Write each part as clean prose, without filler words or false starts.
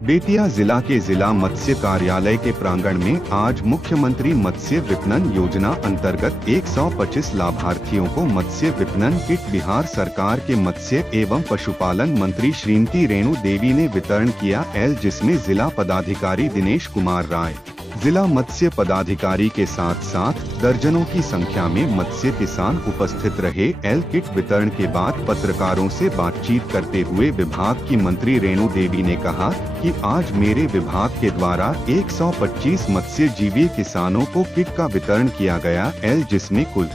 बेतिया जिला के जिला मत्स्य कार्यालय के प्रांगण में आज मुख्यमंत्री मत्स्य विपणन योजना अंतर्गत 125 लाभार्थियों को मत्स्य विपणन किट बिहार सरकार के मत्स्य एवं पशुपालन मंत्री श्रीमती रेणु देवी ने वितरण किया जिसमें जिला पदाधिकारी दिनेश कुमार राय, जिला मत्स्य पदाधिकारी के साथ साथ दर्जनों की संख्या में मत्स्य किसान उपस्थित रहे। किट वितरण के बाद पत्रकारों से बातचीत करते हुए विभाग की मंत्री रेणु देवी ने कहा कि आज मेरे विभाग के द्वारा 125 मत्स्यजीवी किसानों को किट का वितरण किया गया जिसमें कुल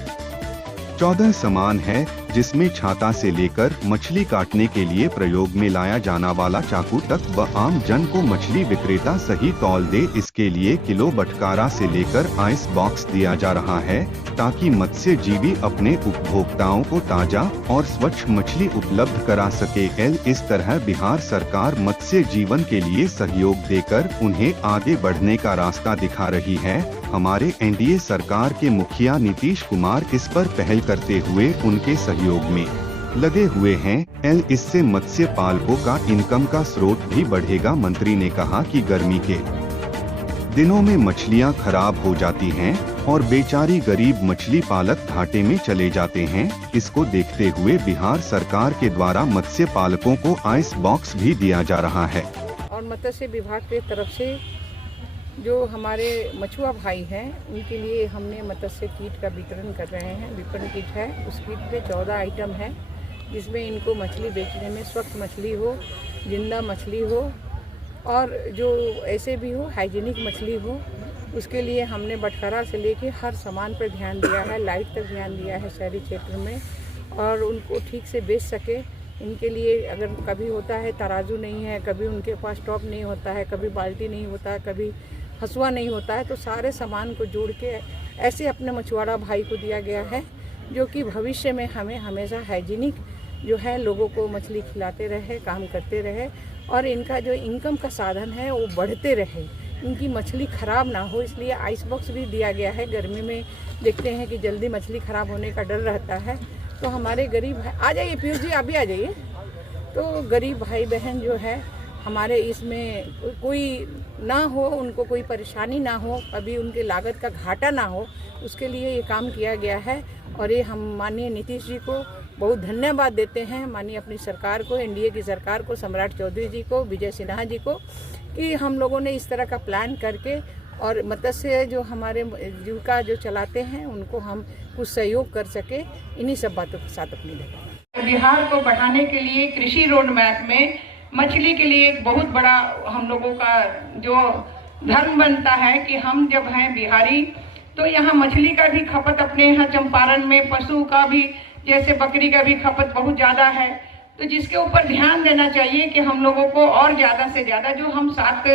14 सामान है, जिसमें छाता से लेकर मछली काटने के लिए प्रयोग में लाया जाना वाला चाकू तक व आम जन को मछली विक्रेता सही तौल दे, इसके लिए किलो बटकारा से लेकर आइस बॉक्स दिया जा रहा है ताकि मत्स्य जीवी अपने उपभोक्ताओं को ताजा और स्वच्छ मछली उपलब्ध करा सके। इस तरह बिहार सरकार मत्स्य जीवन के लिए सहयोग देकर उन्हें आगे बढ़ने का रास्ता दिखा रही है। हमारे एनडीए सरकार के मुखिया नीतीश कुमार इस पर पहल करते हुए उनके सहयोग में लगे हुए हैं। इससे मत्स्य पालकों का इनकम का स्रोत भी बढ़ेगा। मंत्री ने कहा कि गर्मी के दिनों में मछलियां खराब हो जाती हैं और बेचारी गरीब मछली पालक घाटे में चले जाते हैं। इसको देखते हुए बिहार सरकार के द्वारा मत्स्य पालकों को आइस बॉक्स भी दिया जा रहा है। और मत्स्य विभाग की तरफ से जो हमारे मछुआ भाई हैं उनके लिए हमने मत्स्य कीट का वितरण कर रहे हैं। विपणन कीट है, उस कीट में 14 आइटम है जिसमें इनको मछली बेचने में स्वच्छ मछली हो, जिंदा मछली हो और जो ऐसे भी हो हाइजीनिक मछली हो, उसके लिए हमने बटखरा से लेके हर सामान पर ध्यान दिया है, लाइट तक ध्यान दिया है शहरी क्षेत्र में, और उनको ठीक से बेच सके। इनके लिए अगर कभी होता है तराजू नहीं है, कभी उनके पास टॉप नहीं होता है, कभी बाल्टी नहीं होता है, कभी हसुआ नहीं होता है, तो सारे सामान को जोड़ के ऐसे अपने मछुआरा भाई को दिया गया है जो कि भविष्य में हमें हमेशा हाइजीनिक जो है लोगों को मछली खिलाते रहे, काम करते रहे और इनका जो इनकम का साधन है वो बढ़ते रहे, इनकी मछली ख़राब ना हो। इसलिए आइस बॉक्स भी दिया गया है। गर्मी में देखते हैं कि जल्दी मछली ख़राब होने का डर रहता है, तो हमारे गरीब भाई आ जाइए, पीयूष जी आप भी आ जाइए। तो गरीब भाई बहन जो है हमारे इसमें कोई ना हो, उनको कोई परेशानी ना हो, कभी उनके लागत का घाटा ना हो, उसके लिए ये काम किया गया है। और ये हम माननीय नीतीश जी को बहुत धन्यवाद देते हैं, माननीय अपनी सरकार को, एनडीए की सरकार को, सम्राट चौधरी जी को, विजय सिन्हा जी को, कि हम लोगों ने इस तरह का प्लान करके और मत्स्य जो हमारे जीविका जो चलाते हैं उनको हम कुछ सहयोग कर सके। इन्हीं सब बातों के साथ अपनी बिहार को बढ़ाने के लिए कृषि रोड मैप में मछली के लिए एक बहुत बड़ा हम लोगों का जो धर्म बनता है कि हम जब हैं बिहारी तो यहाँ मछली का भी खपत अपने यहाँ चंपारण में, पशु का भी जैसे बकरी का भी खपत बहुत ज़्यादा है, तो जिसके ऊपर ध्यान देना चाहिए कि हम लोगों को और ज़्यादा से ज़्यादा जो हम साथ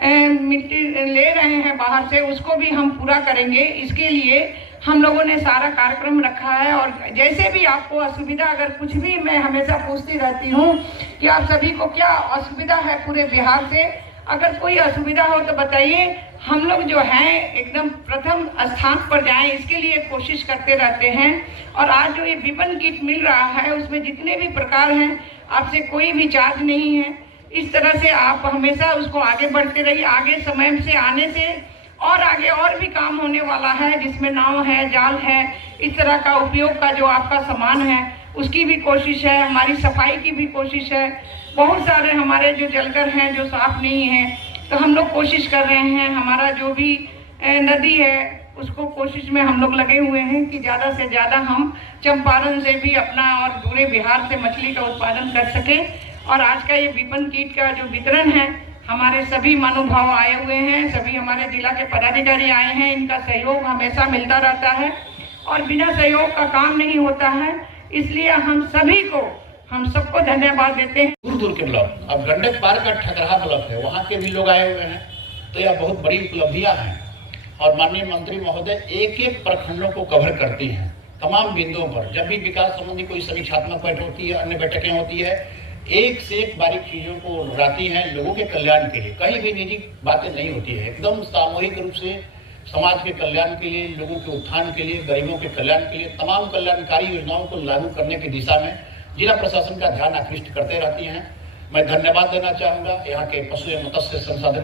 मिट्टी ले रहे हैं बाहर से उसको भी हम पूरा करेंगे। इसके लिए हम लोगों ने सारा कार्यक्रम रखा है। और जैसे भी आपको असुविधा, अगर कुछ भी, मैं हमेशा पूछती रहती हूँ कि आप सभी को क्या असुविधा है पूरे बिहार से, अगर कोई असुविधा हो तो बताइए। हम लोग जो हैं एकदम प्रथम स्थान पर जाएं, इसके लिए कोशिश करते रहते हैं। और आज जो ये विपणन किट मिल रहा है उसमें जितने भी प्रकार हैं आपसे कोई भी चार्ज नहीं है। इस तरह से आप हमेशा उसको आगे बढ़ते रहिए। आगे समय से आने से और आगे और भी काम होने वाला है जिसमें नाव है, जाल है, इस तरह का उपयोग का जो आपका सामान है उसकी भी कोशिश है, हमारी सफाई की भी कोशिश है। बहुत सारे हमारे जो जलकर हैं जो साफ नहीं है, तो हम लोग कोशिश कर रहे हैं। हमारा जो भी नदी है उसको कोशिश में हम लोग लगे हुए हैं कि ज़्यादा से ज़्यादा हम चंपारण से भी अपना और पूरे बिहार से मछली का उत्पादन कर सकें। और आज का ये विपणन कीट का जो वितरण है, हमारे सभी महानुभाव आए हुए हैं, सभी हमारे जिला के पदाधिकारी आए हैं। इनका सहयोग हमेशा मिलता रहता है और बिना सहयोग का काम नहीं होता है। इसलिए हम सबको धन्यवाद देते हैं। दूर दूर के ब्लॉक, अब गंडक पार का ठकराहा ब्लॉक है, वहाँ के भी लोग आए हुए हैं, तो यह बहुत बड़ी उपलब्धियाँ हैं। और माननीय मंत्री महोदय एक एक प्रखंडों को कवर करती हैं तमाम बिंदुओं पर। जब भी विकास संबंधी कोई समीक्षात्मक बैठक होती है, अन्य बैठकें होती है, एक से एक बारीक चीजों को लाती हैं लोगों के कल्याण के लिए। कहीं भी निजी बातें नहीं होती है, एकदम सामूहिक रूप से समाज के कल्याण के लिए, लोगों के उत्थान के लिए, गरीबों के कल्याण के लिए, तमाम कल्याणकारी योजनाओं को लागू करने की दिशा में जिला प्रशासन का ध्यान आकृष्ट करते रहती हैं। मैं धन्यवाद देना चाहूँगा यहाँ के पशु एवं मत्स्य संसाधन